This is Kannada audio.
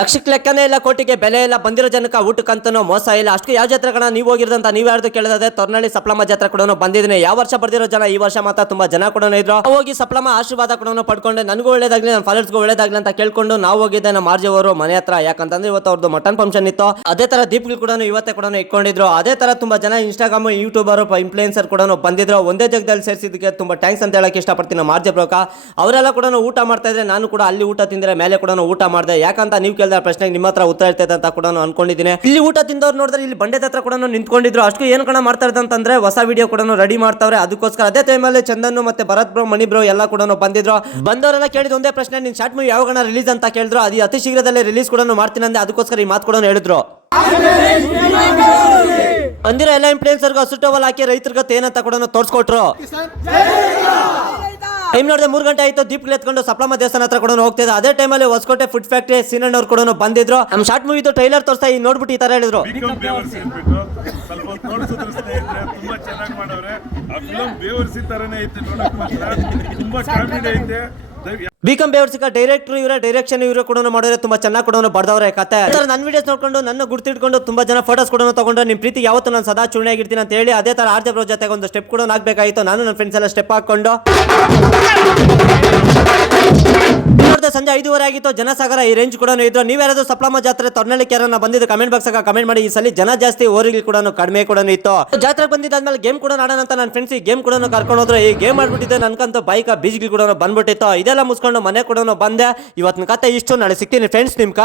ಲಕ್ಷಕ್ಕೆ ಲೆಕ್ಕನೇ ಇಲ್ಲ, ಕೋಟಿಗೆ ಬೆಲೆ ಇಲ್ಲ, ಬಂದಿರೋ ಜನಕ್ಕೆ ಊಟಕ್ಕಂತನೂ ಮೋಸ ಇಲ್ಲ. ಅಷ್ಟು ಯಾವ ಜಾತ್ರೆ ಕಣ ನೀವು ಹೋಗಿರೋದಂತ ನೀವು ಯಾರ್ದು ಕೇಳಿದ್ರೆ ತೊರ್ನಳ್ಳಿ ಸಪ್ಲಮ್ಮ ಜಾತ್ರೆ ಕೂಡ ಬಂದಿದ್ದೀನಿ. ಯಾವ ವರ್ಷ ಬರ್ದಿರೋ ಜನ ಈ ವರ್ಷ ಮಾತ್ರ ತುಂಬಾ ಜನ ಕೂಡ ಇದ್ರು. ಹೋಗಿ ಸಪ್ಲಮ್ಮ ಆಶೀರ್ವಾದ ಕೂಡ ಪಡ್ಕೊಂಡೆ, ನನಗೂ ಒಳ್ಳೇದಾಗ್ಲಿ ನನ್ನ ಫಾಲೋವರ್ಸ್ಗೂ ಒಳ್ಳೇದಾಗ್ಲಿ ಅಂತ ಕೇಳ್ಕೊಂಡು ನಾವು ಹೋಗಿದ್ದೆ ನಮ್ಮ ಮಾರ್ಜಿ ಅವರು ಮನೆ ಹತ್ರ. ಯಾಕಂತಂದ್ರೆ ಇವತ್ತು ಅವ್ರದ್ದು ಮಟನ್ ಫಂಕ್ಷನ್ ಇತ್ತು. ಅದೇ ತರ ದೀಪ್ಗಳು ಕೂಡ ಇವತ್ತೇ ಕೂಡ ಇಟ್ಕೊಂಡಿದ್ರು. ಅದೇ ತರ ತುಂಬಾ ಜನ ಇನ್ಸ್ಟಾಗ್ರಾಮ್ ಯೂಟ್ಯೂಬರ್ ಇನ್ಫ್ಲೂಯೆನ್ಸರ್ ಕೂಡ ಬಂದಿದ್ರು. ಒಂದೇ ಜಾಗದಲ್ಲಿ ಸೇರಿಸಿದ್ದಕ್ಕೆ ತುಂಬಾ ಥ್ಯಾಂಕ್ಸ್ ಅಂತ ಹೇಳಕ್ ಇಷ್ಟಪಡ್ತೀನಿ ಮಾರ್ಜಿ ಬ್ರೋಕ. ಅವರೆಲ್ಲ ಕೂಡ ಊಟ ಮಾಡ್ತಾ ಇದ್ರೆ ನಾನು ಕೂಡ ಅಲ್ಲಿ ಊಟ ತಿಂದ್ರೆ ಮೇಲೆ ಕೂಡ ಊಟ ಮಾಡಿದೆ. ಯಾಕಂತ ನೀವು ಕೇಳಿದ ಪ್ರಶ್ನೆಗೆ ನಿಮ್ಮ ಹತ್ರ ಉತ್ತರ ಇರ್ತದೆ ಅಂತ ಕೂಡ ಅನ್ಕೊಂಡಿದ್ದೀನಿ. ಇಲ್ಲಿ ಊಟ ತಿಂದವ್ರು ನೋಡಿದ್ರೆ ಇಲ್ಲಿ ಬಂಡೆ ಹತ್ರ ಕೂಡ ನಿಂತ್ಕೊಂಡಿದ್ರು. ಅಷ್ಟು ಏನು ಕಣ ಮಾಡ್ತಾ ಇರ್ತಂತಂದ್ರೆ ಹೊಸ ವಿಡಿಯೋ ಕೂಡ ರೆಡಿ ಮಾಡ್ತಾವ್ರೆ. ಅದಕ್ಕೋಸ್ಕರ ಅದೇ ಟೈಮಲ್ಲಿ ಚಂದನ್ ಮತ್ತೆ ಭರತ್ ಬ್ರೋ ಮಣಿ ಬ್ರೋ ಎಲ್ಲ ಕೂಡ ಬಂದಿದ್ರು. ಬಂದವರೆಲ್ಲ ಕೇಳಿದ ಒಂದೇ ಪ್ರಶ್ನೆ, ನಿನ್ ಶಾರ್ಟ್ ಮೂವಿ ಯಾವಾಗ ರಿಲೀಸ್ ಅಂತ ಕೇಳಿದ್ರು. ಅದು ಅತಿ ಶೀಘ್ರದಲ್ಲೇ ರಿಲೀಸ್ ಕೂಡ ಮಾಡ್ತೀನಿ ಅಂದೆ. ಅದಕ್ಕೋಸ್ಕರ ಈ ಮಾತು ಕೂಡ ಹೇಳಿದ್ರು. ಬಂದಿರೋ ಎಲ್ಲ ಇನ್ಫ್ಲೂಯೆನ್ಸರ್ಗೂ ಹಸು ಟವಲ್ ಹಾಕಿ ರೈತರಿಗೆ ಏನಂತ ಕೂಡ ತೋರಿಸ್ಕೊಟ್ರು. ಟೈಮ್ ನೋಡಿದ್ರೆ 3 ಗಂಟೆ ಆಯ್ತು. ದೀಪ್ಗಳು ಎತ್ಕೊಂಡು ಸಪ್ಲಮ್ಮ ದೇವಸ್ಥಾನ ಹತ್ರ ಕೂಡ ಹೋಗ್ತಿದ್ದೆ. ಅದೇ ಟೈಮಲ್ಲಿ ಹೊಸಕೋಟೆ ಫುಡ್ ಫ್ಯಾಕ್ಟರಿ ಸೀನಣ್ಣ ಅವ್ರು ಕೂಡ ಬಂದಿದ್ರು. ನಮ್ಮ ಶಾರ್ಟ್ ಮೂವಿದು ಟ್ರೈಲರ್ ತೋರಿಸ್ತಾ ಈ ನೋಡ್ಬಿಟ್ಟು ಈ ತರ ಹೇಳಿದ್ರು. ಬಿಕಮ್ ಬೇವರ್ಸಿಕ ಡೈರೆಕ್ಟರ್ ಇವರ ಡೈರೆಕ್ಷನ್ ಇವರು ಕೂಡ ಮಾಡಿದ್ರೆ ತುಂಬಾ ಚೆನ್ನಾಗಿ ಕೂಡ ಬರ್ದವ್ರೆ ಕತೆ. ನನ್ನ ವಿಡಿಯೋಸ್ ನೋಡ್ಕೊಂಡು ನನ್ನ ಗುರ್ತಿಟ್ಕೊಂಡು ತುಂಬಾ ಜನ ಫೋಟೋಸ್ ಕೂಡ ತಗೊಂಡ್ರೆ ನಿಮ್ ಪ್ರೀತಿ ಯಾವತ್ತು ನಾನು ಸದಾ ಚೂಣೆ ಆಗಿರ್ತೀನಿ ಅಂತ ಹೇಳಿ ಅದೇ ತರ ಆರ್ಜೆ ಬ್ರೋ ಜೊತೆಗೆ ಒಂದು ಸ್ಟೆಪ್ ಕೂಡ ಹಾಕ್ಬೇಕಾಗಿತ್ತು. ನಾನು ನನ್ನ ಫ್ರೆಂಡ್ಸ್ ಎಲ್ಲ ಸ್ಟೆಪ್ ಹಾಕೊಂಡು ಸಂಜೆ 5:30 ಆಗಿತ್ತು. ಜನಸಾಗರ ಈ ರೇಂಜ್ ಕೂಡ ಇದ್ರು. ನೀವ್ಯಾರಾದ್ರೂ ಸಪ್ಲಮ್ಮ ಜಾತ್ರೆ ತೊರ್ನಳ್ಳಿ ಯಾರನ್ನ ಬಂದಿದ್ದು ಕಮೆಂಟ್ ಬಾಕ್ಸ್ ಕಮೆಂಟ್ ಮಾಡಿ. ಈ ಸಲ ಜನ ಜಾಸ್ತಿ, ಓರಿಗೆ ಕೂಡ ಕಡಿಮೆ ಕೂಡ ಇತ್ತು. ಜಾತ್ರೆ ಬಂದಿದ್ದಾದ್ಮೇಲೆ ಗೇಮ್ ಕೂಡ ಆಡೋಣ ಅಂತ ನನ್ನ ಫ್ರೆಂಡ್ಸ್ ಈ ಗೇಮ್ ಕೂಡ ಕರ್ಕೊಂಡು ಹೋದ್ರು. ಈ ಗೇಮ್ ಮಾಡ್ಬಿಟ್ಟಿದ್ದೆ ನನ್ಕಂತೂ ಬೈಕ್ ಬೀಜ್ಗಳು ಕೂಡ ಬಂದ್ಬಿಟ್ಟಿತ್ತು. ಇದೆಲ್ಲ ಮುಗಿಸ್ಕೊಂಡು ಮನೆ ಕೂಡ ಬಂದೆ. ಇವತ್ತಿನ ಕತೆ ಇಷ್ಟು, ನಾಳೆ ಸಿಗ್ತೀನಿ ಫ್ರೆಂಡ್ಸ್ ನಿಮ್ಕ.